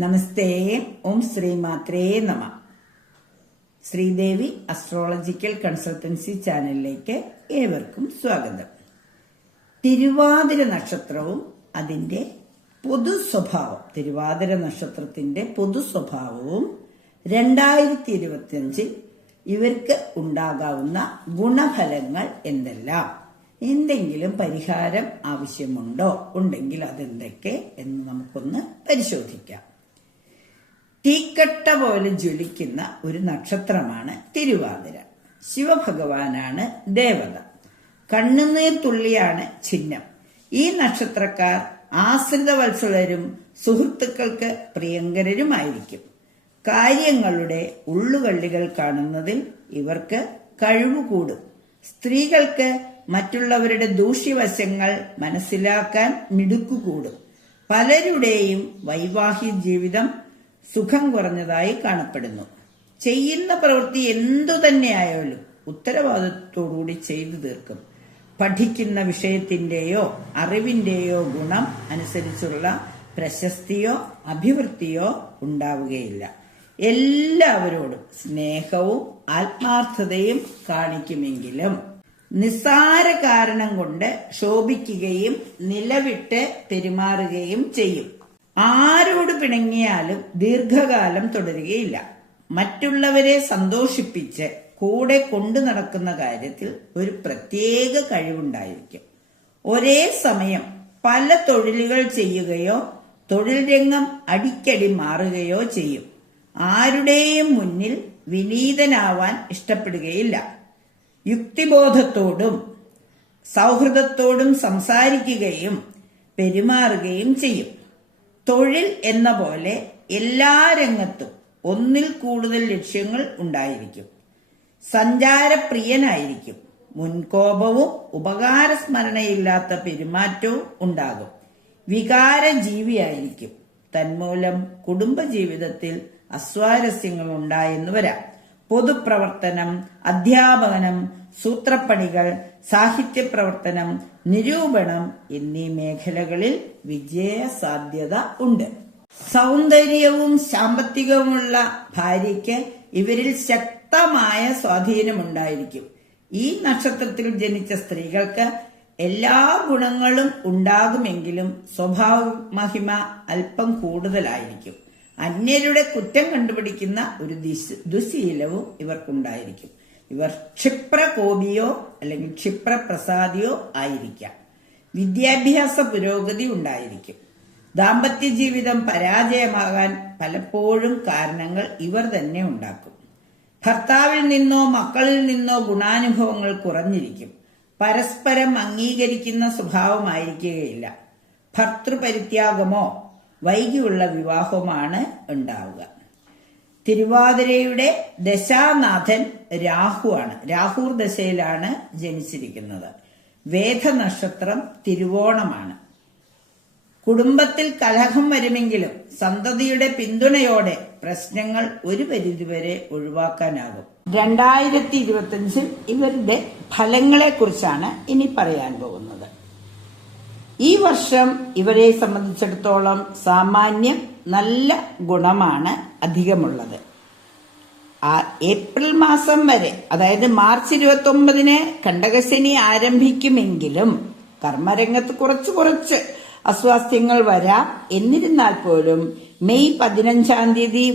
നമസ്തേ. ഓം ശ്രീമാത്രേ നമ. Sridevi astrological consultancy ചാനലിലേക്ക് ഏവർക്കും സ്വാഗതം. തിരുവാതിര നക്ഷത്രവും അതിന്റെ പൊതു സ്വഭാവം, തിരുവാതിര നക്ഷത്രത്തിന്റെ പൊതു സ്വഭാവവും 2025 ഇവർക്ക് ഉണ്ടാകാവുന്ന ഗുണഫലങ്ങൾ എന്തെല്ലാം, എന്തെങ്കിലും പരിഹാരം ആവശ്യമുണ്ടോ, ഉണ്ടെങ്കിൽ അതെന്തൊക്കെ എന്ന് നമുക്കൊന്ന് പരിശോധിക്കാം. തീക്കട്ട പോലെ ജ്വലിക്കുന്ന ഒരു നക്ഷത്രമാണ് തിരുവാതിര. ശിവഭഗവാനാണ് ദേവത. കണ്ണുനീർ തുള്ളിയാണ് ചിഹ്നം. ഈ നക്ഷത്രക്കാർ ആശ്രിതവത്സലരും സുഹൃത്തുക്കൾക്ക് പ്രിയങ്കരരുമായിരിക്കും. കാര്യങ്ങളുടെ ഉള്ളുകള്ളികൾ കാണുന്നതിൽ ഇവർക്ക് കഴിവുകൂടും. സ്ത്രീകൾക്ക് മറ്റുള്ളവരുടെ ദൂഷ്യവശങ്ങൾ മനസ്സിലാക്കാൻ മിടുക്കുകൂടും. പലരുടെയും വൈവാഹിക ജീവിതം സുഖം കുറഞ്ഞതായി കാണപ്പെടുന്നു. ചെയ്യുന്ന പ്രവൃത്തി എന്തു തന്നെയായാലും ഉത്തരവാദിത്വത്തോടുകൂടി ചെയ്തു തീർക്കും. പഠിക്കുന്ന വിഷയത്തിന്റെയോ അറിവിന്റെയോ ഗുണം അനുസരിച്ചുള്ള പ്രശസ്തിയോ അഭിവൃദ്ധിയോ ഉണ്ടാവുകയില്ല. എല്ലാവരോടും സ്നേഹവും ആത്മാർത്ഥതയും കാണിക്കുമെങ്കിലും നിസ്സാര കാരണം കൊണ്ട് ശോഭിക്കുകയും നിലവിട്ട് പെരുമാറുകയും ചെയ്യും. ആരോട് പിണങ്ങിയാലും ദീർഘകാലം തുടരുകയില്ല. മറ്റുള്ളവരെ സന്തോഷിപ്പിച്ച് കൂടെ കൊണ്ടു നടക്കുന്ന കാര്യത്തിൽ ഒരു പ്രത്യേക കഴിവുണ്ടായിരിക്കും. ഒരേ സമയം പല തൊഴിലുകൾ ചെയ്യുകയോ തൊഴിൽ രംഗം അടിക്കടി മാറുകയോ ചെയ്യും. ആരുടെയും മുന്നിൽ വിനീതനാവാൻ ഇഷ്ടപ്പെടുകയില്ല. യുക്തിബോധത്തോടും സൗഹൃദത്തോടും സംസാരിക്കുകയും പെരുമാറുകയും ചെയ്യും. തൊഴിൽ എന്ന പോലെ എല്ലാ രംഗത്തും ഒന്നിൽ കൂടുതൽ ലക്ഷ്യങ്ങൾ ഉണ്ടായിരിക്കും. സഞ്ചാരപ്രിയനായിരിക്കും. മുൻകോപവും ഉപകാരസ്മരണയില്ലാത്ത പെരുമാറ്റവും ഉണ്ടാകും. വികാരജീവിയായിരിക്കും. തന്മൂലം കുടുംബജീവിതത്തിൽ അസ്വാരസ്യങ്ങൾ ഉണ്ടായെന്ന് വരാം. പൊതുപ്രവർത്തനം, അധ്യാപനം, സൂത്രപ്പണികൾ, സാഹിത്യപ്രവർത്തനം, നിരൂപണം എന്നീ മേഖലകളിൽ വിജയ സാധ്യത ഉണ്ട്. സൗന്ദര്യവും സാമ്പത്തികവുമുള്ള ഭാര്യയ്ക്ക് ഇവരിൽ ശക്തമായ സ്വാധീനമുണ്ടായിരിക്കും. ഈ നക്ഷത്രത്തിൽ ജനിച്ച സ്ത്രീകൾക്ക് എല്ലാ ഗുണങ്ങളും ഉണ്ടാകുമെങ്കിലും സ്വഭാവ മഹിമ അല്പം കൂടുതലായിരിക്കും. അന്യരുടെ കുറ്റം കണ്ടുപിടിക്കുന്ന ഒരു ദുശീലവും ഇവർക്കുണ്ടായിരിക്കും. ഇവർ ക്ഷിപ്രകോപിയോ അല്ലെങ്കിൽ ക്ഷിപ്രപ്രസാദിയോ ആയിരിക്കാം. വിദ്യാഭ്യാസ പുരോഗതി ഉണ്ടായിരിക്കും. ദാമ്പത്യ ജീവിതം പരാജയമാകാൻ പലപ്പോഴും കാരണങ്ങൾ ഇവർ തന്നെ ഉണ്ടാക്കും. ഭർത്താവിൽ നിന്നോ മക്കളിൽ നിന്നോ ഗുണാനുഭവങ്ങൾ കുറഞ്ഞിരിക്കും. പരസ്പരം അംഗീകരിക്കുന്ന സ്വഭാവമായിരിക്കുകയില്ല. ഭർതൃപരിത്യാഗമോ വൈകിയുള്ള വിവാഹമാണ് ഉണ്ടാവുക. തിരുവാതിരയുടെ ദശാനാഥൻ രാഹുവാണ്. രാഹുർ ദശയിലാണ് ജനിച്ചിരിക്കുന്നത്. വേദനക്ഷത്രം തിരുവോണമാണ്. കുടുംബത്തിൽ കലഹം വരുമെങ്കിലും സന്തതിയുടെ പിന്തുണയോടെ പ്രശ്നങ്ങൾ ഒരു പരിധിവരെ ഒഴിവാക്കാനാകും. 2025 ഇവരുടെ ഫലങ്ങളെ കുറിച്ചാണ് ഇനി പറയാൻ പോകുന്നത്. ഈ വർഷം ഇവരെ സംബന്ധിച്ചിടത്തോളം സാമാന്യം നല്ല ഗുണമാണ് അധികമുള്ളത്. ഏപ്രിൽ മാസം വരെ, അതായത് മാർച്ച് 29 കണ്ടകശനി ആരംഭിക്കുമെങ്കിലും കർമ്മരംഗത്ത് കുറച്ച് അസ്വാസ്ഥ്യങ്ങൾ വരാം. എന്നിരുന്നാൽ പോലും മെയ് 15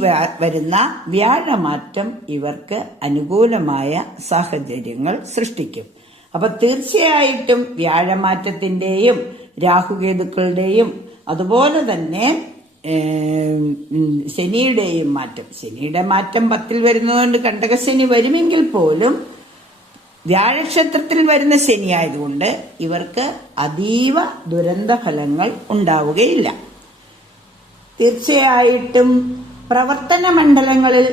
വരുന്ന വ്യാഴമാറ്റം ഇവർക്ക് അനുകൂലമായ സാഹചര്യങ്ങൾ സൃഷ്ടിക്കും. അപ്പൊ തീർച്ചയായിട്ടും വ്യാഴമാറ്റത്തിന്റെയും രാഹുകേതുക്കളുടെയും അതുപോലെ തന്നെ ശനിയുടെയും മാറ്റം, ശനിയുടെ മാറ്റം 10 വരുന്നതുകൊണ്ട് കണ്ടകശനി വരുമെങ്കിൽ പോലും വ്യാഴക്ഷേത്രത്തിൽ വരുന്ന ശനിയായതുകൊണ്ട് ഇവർക്ക് അതീവ ദുരന്ത ഫലങ്ങൾ ഉണ്ടാവുകയില്ല. തീർച്ചയായിട്ടും പ്രവർത്തന മണ്ഡലങ്ങളിൽ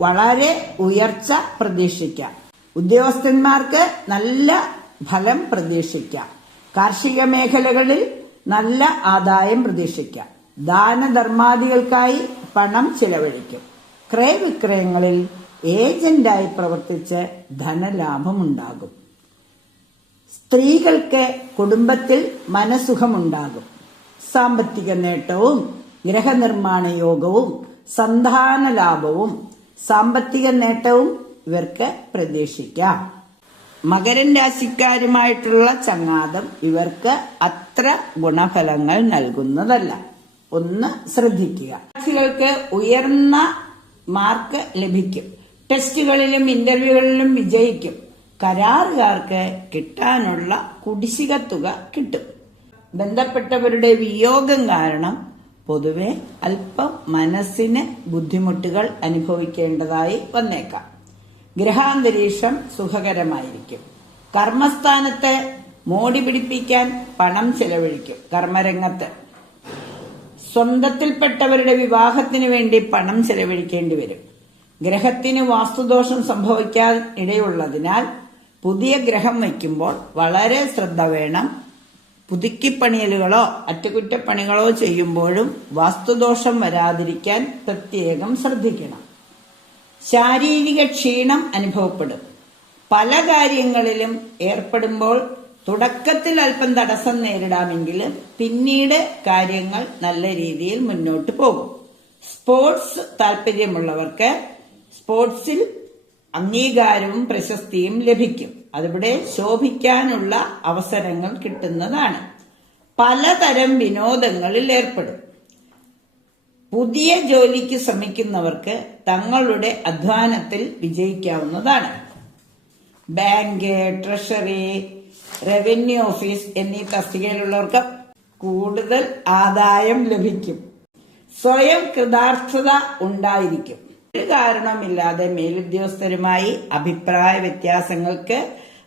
വളരെ ഉയർച്ച പ്രതീക്ഷിക്കാം. ഉദ്യോഗസ്ഥന്മാർക്ക് നല്ല ഫലം പ്രതീക്ഷിക്കാം. കാർഷിക മേഖലകളിൽ നല്ല ആദായം പ്രതീക്ഷിക്കാം. ദാനധർമാദികൾക്കായി പണം ചിലവഴിക്കും. ക്രയവിക്രയങ്ങളിൽ ഏജന്റായി പ്രവർത്തിച്ച് ധനലാഭമുണ്ടാകും. സ്ത്രീകൾക്ക് കുടുംബത്തിൽ മനസുഖമുണ്ടാകും. സാമ്പത്തിക നേട്ടവും ഗൃഹനിർമ്മാണ യോഗവും സന്താന ലാഭവും സാമ്പത്തിക നേട്ടവും ഇവർക്ക് പ്രതീക്ഷിക്കാം. മകരൻ രാശിക്കാരുമായിട്ടുള്ള ചങ്ങാതം ഇവർക്ക് അത്ര ഗുണഫലങ്ങൾ നൽകുന്നതല്ല. ഒന്ന് ശ്രദ്ധിക്കുക. വിദ്യാർത്ഥികൾക്ക് ഉയർന്ന മാർക്ക് ലഭിക്കും. ടെസ്റ്റുകളിലും ഇന്റർവ്യൂകളിലും വിജയിക്കും. കരാറുകാർക്ക് കിട്ടാനുള്ള കുടിശ്ശിക തുക കിട്ടും. ബന്ധപ്പെട്ടവരുടെ വിയോഗം കാരണം പൊതുവെ അല്പം മനസ്സിന് ബുദ്ധിമുട്ടുകൾ അനുഭവിക്കേണ്ടതായി വന്നേക്കാം. ഗ്രഹാന്തരീക്ഷം സുഖകരമായിരിക്കും. കർമ്മസ്ഥാനത്ത് മോടി പിടിപ്പിക്കാൻ പണം ചെലവഴിക്കും. കർമ്മരംഗത്ത് സ്വന്തത്തിൽപ്പെട്ടവരുടെ വിവാഹത്തിന് വേണ്ടി പണം ചെലവഴിക്കേണ്ടി വരും. ഗ്രഹത്തിന് വാസ്തുദോഷം സംഭവിക്കാൻ ഇടയുള്ളതിനാൽ പുതിയ ഗ്രഹം വയ്ക്കുമ്പോൾ വളരെ ശ്രദ്ധ വേണം. പുതുക്കിപ്പണിയലുകളോ അറ്റകുറ്റപ്പണികളോ ചെയ്യുമ്പോഴും വാസ്തുദോഷം വരാതിരിക്കാൻ പ്രത്യേകം ശ്രദ്ധിക്കണം. ശാരീരിക ക്ഷീണം അനുഭവപ്പെടും. പല കാര്യങ്ങളിലും ഏർപ്പെടുമ്പോൾ തുടക്കത്തിൽ അല്പം തടസ്സം നേരിടാമെങ്കിലും പിന്നീട് കാര്യങ്ങൾ നല്ല രീതിയിൽ മുന്നോട്ട് പോകും. സ്പോർട്സ് താല്പര്യമുള്ളവർക്ക് സ്പോർട്സിൽ അംഗീകാരവും പ്രശസ്തിയും ലഭിക്കും. അതിവിടെ ശോഭിക്കാനുള്ള അവസരങ്ങൾ കിട്ടുന്നതാണ്. പലതരം വിനോദങ്ങളിൽ ഏർപ്പെടും. പുതിയ ജോലിക്ക് ശ്രമിക്കുന്നവർക്ക് തങ്ങളുടെ അധ്വാനത്തിൽ വിജയിക്കാവുന്നതാണ്. ബാങ്ക്, ട്രഷറി, റവന്യൂ ഓഫീസ് എന്നീ തസ്തികയിലുള്ളവർക്ക് കൂടുതൽ ആദായം ലഭിക്കും. സ്വയം കൃതാർത്ഥത ഉണ്ടായിരിക്കും. ഒരു കാരണമില്ലാതെ മേലുദ്യോഗസ്ഥരുമായി അഭിപ്രായ വ്യത്യാസങ്ങൾക്ക്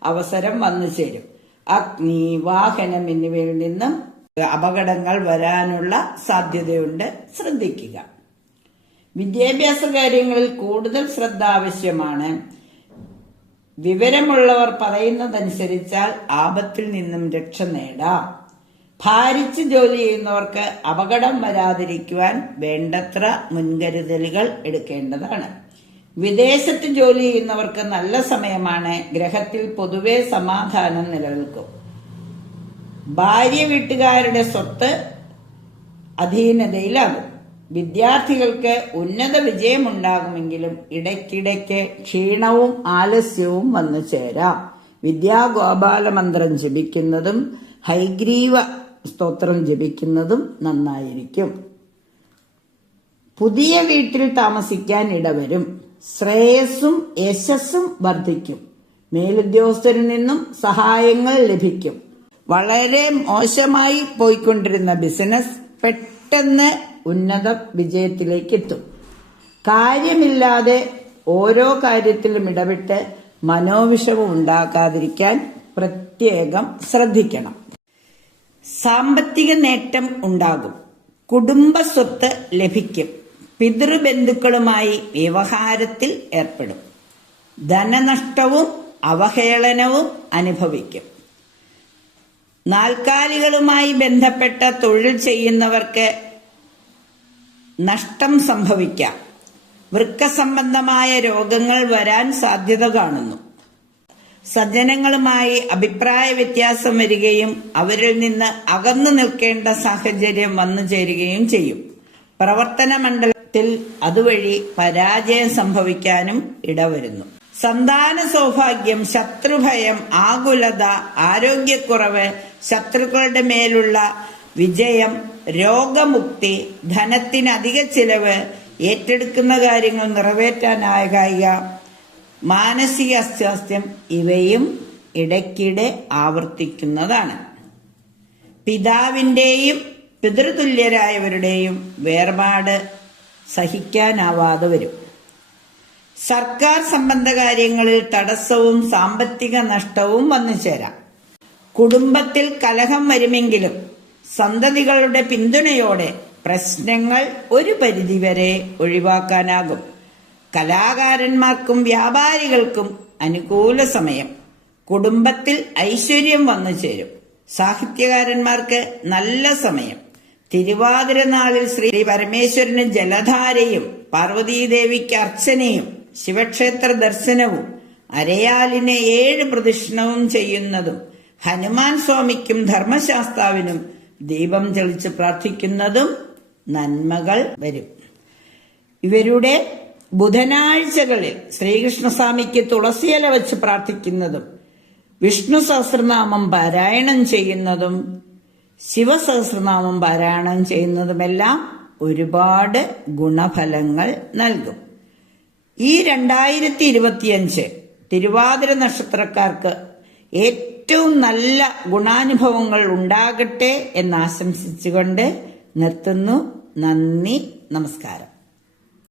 അവസരം വന്നു ചേരും. അഗ്നി, വാഹനം എന്നിവയിൽ നിന്നും അപകടങ്ങൾ വരാനുള്ള സാധ്യതയുണ്ട്. ശ്രദ്ധിക്കുക. വിദ്യാഭ്യാസ കാര്യങ്ങളിൽ കൂടുതൽ ശ്രദ്ധ ആവശ്യമാണ്. വിവരമുള്ളവർ പറയുന്നതനുസരിച്ചാൽ ആപത്തിൽ നിന്നും രക്ഷ നേടാം. ഭാരിച്ച് ജോലി ചെയ്യുന്നവർക്ക് അപകടം വരാതിരിക്കുവാൻ വേണ്ടത്ര മുൻകരുതലുകൾ എടുക്കേണ്ടതാണ്. വിദേശത്ത് ജോലി ചെയ്യുന്നവർക്ക് നല്ല സമയമാണ്. ഗ്രഹത്തിൽ പൊതുവെ സമാധാനം നിലനിൽക്കും. ഭാര്യ വീട്ടുകാരുടെ സ്വത്ത് അധീനതയിലാകും. വിദ്യാർത്ഥികൾക്ക് ഉന്നത വിജയമുണ്ടാകുമെങ്കിലും ഇടയ്ക്കിടയ്ക്ക് ക്ഷീണവും ആലസ്യവും വന്നു ചേരാം. വിദ്യാഗോപാല മന്ത്രം ജപിക്കുന്നതും ഹൈഗ്രീവ സ്തോത്രം ജപിക്കുന്നതും നന്നായിരിക്കും. പുതിയ വീട്ടിൽ താമസിക്കാൻ ഇടവരും. ശ്രേയസ്സും യശസ്സും വർദ്ധിക്കും. മേലുദ്യോഗസ്ഥരിൽ നിന്നും സഹായങ്ങൾ ലഭിക്കും. വളരെ മോശമായി പോയിക്കൊണ്ടിരുന്ന ബിസിനസ് പെട്ടെന്ന് ഉന്നത വിജയത്തിലേക്ക് എത്തും. കാര്യമില്ലാതെ ഓരോ കാര്യത്തിലും ഇടപെട്ട് മനോവിഷമം ഉണ്ടാക്കാതിരിക്കാൻ പ്രത്യേകം ശ്രദ്ധിക്കണം. സാമ്പത്തിക നേട്ടം ഉണ്ടാകും. കുടുംബസ്വത്ത് ലഭിക്കും. പിതൃബന്ധുക്കളുമായി വ്യവഹാരത്തിൽ ഏർപ്പെടും. ധനനഷ്ടവും അവഹേളനവും അനുഭവിക്കും. നാൽക്കാലികളുമായി ബന്ധപ്പെട്ട തൊഴിൽ ചെയ്യുന്നവർക്ക് നഷ്ടം സംഭവിക്കാം. വൃക്ക സംബന്ധമായ രോഗങ്ങൾ വരാൻ സാധ്യത കാണുന്നു. സജ്ജനങ്ങളുമായി അഭിപ്രായ വ്യത്യാസം വരികയും അവരിൽ നിന്ന് അകന്നു നിൽക്കേണ്ട സാഹചര്യം വന്നു ചേരുകയും ചെയ്യും. പ്രവർത്തന മണ്ഡലത്തിൽ അതുവഴി പരാജയം സംഭവിക്കാനും ഇടവരുന്നു. സന്താന സൗഭാഗ്യം, ശത്രുഭയം, ആകുലത, ആരോഗ്യക്കുറവ്, ശത്രുക്കളുടെ മേലുള്ള വിജയം, രോഗമുക്തി, ധനത്തിന് അധിക ചിലവ്, ഏറ്റെടുക്കുന്ന കാര്യങ്ങൾ നിറവേറ്റാനായ മാനസിക അസ്വാസ്ഥ്യം ഇവയും ഇടയ്ക്കിടെ ആവർത്തിക്കുന്നതാണ്. പിതാവിൻ്റെയും പിതൃതുല്യരായവരുടെയും വേർപാട് സഹിക്കാനാവാതെ വരും. സർക്കാർ സംബന്ധ കാര്യങ്ങളിൽ തടസ്സവും സാമ്പത്തിക നഷ്ടവും വന്നു ചേരാം. കുടുംബത്തിൽ കലഹം വരുമെങ്കിലും സന്തതികളുടെ പിന്തുണയോടെ പ്രശ്നങ്ങൾ ഒരു പരിധിവരെ ഒഴിവാക്കാനാകും. കലാകാരന്മാർക്കും വ്യാപാരികൾക്കും അനുകൂല സമയം. കുടുംബത്തിൽ ഐശ്വര്യം വന്നു ചേരും. സാഹിത്യകാരന്മാർക്ക് നല്ല സമയം. തിരുവാതിര നാളിൽ ശ്രീ പരമേശ്വരന് ജലധാരയും പാർവതീദേവിക്ക് അർച്ചനയും ശിവക്ഷേത്ര ദർശനവും അരയാലിന് 7 പ്രദക്ഷിണവും ചെയ്യുന്നതും ഹനുമാൻ സ്വാമിക്കും ധർമ്മശാസ്താവിനും ദീപം തെളിച്ച് പ്രാർത്ഥിക്കുന്നതും നന്മകൾ വരും. ഇവരുടെ ബുധനാഴ്ചകളിൽ ശ്രീകൃഷ്ണസ്വാമിക്ക് തുളസിയില വെച്ച് പ്രാർത്ഥിക്കുന്നതും വിഷ്ണു സഹസ്രനാമം പാരായണം ചെയ്യുന്നതും ശിവസഹസ്രനാമം പാരായണം ചെയ്യുന്നതുമെല്ലാം ഒരുപാട് ഗുണഫലങ്ങൾ നൽകും. ഈ 2025 തിരുവാതിര നക്ഷത്രക്കാർക്ക് ഏറ്റവും നല്ല ഗുണാനുഭവങ്ങൾ ഉണ്ടാകട്ടെ എന്ന് ആശംസിച്ചുകൊണ്ട് നിർത്തുന്നു. നന്ദി, നമസ്കാരം.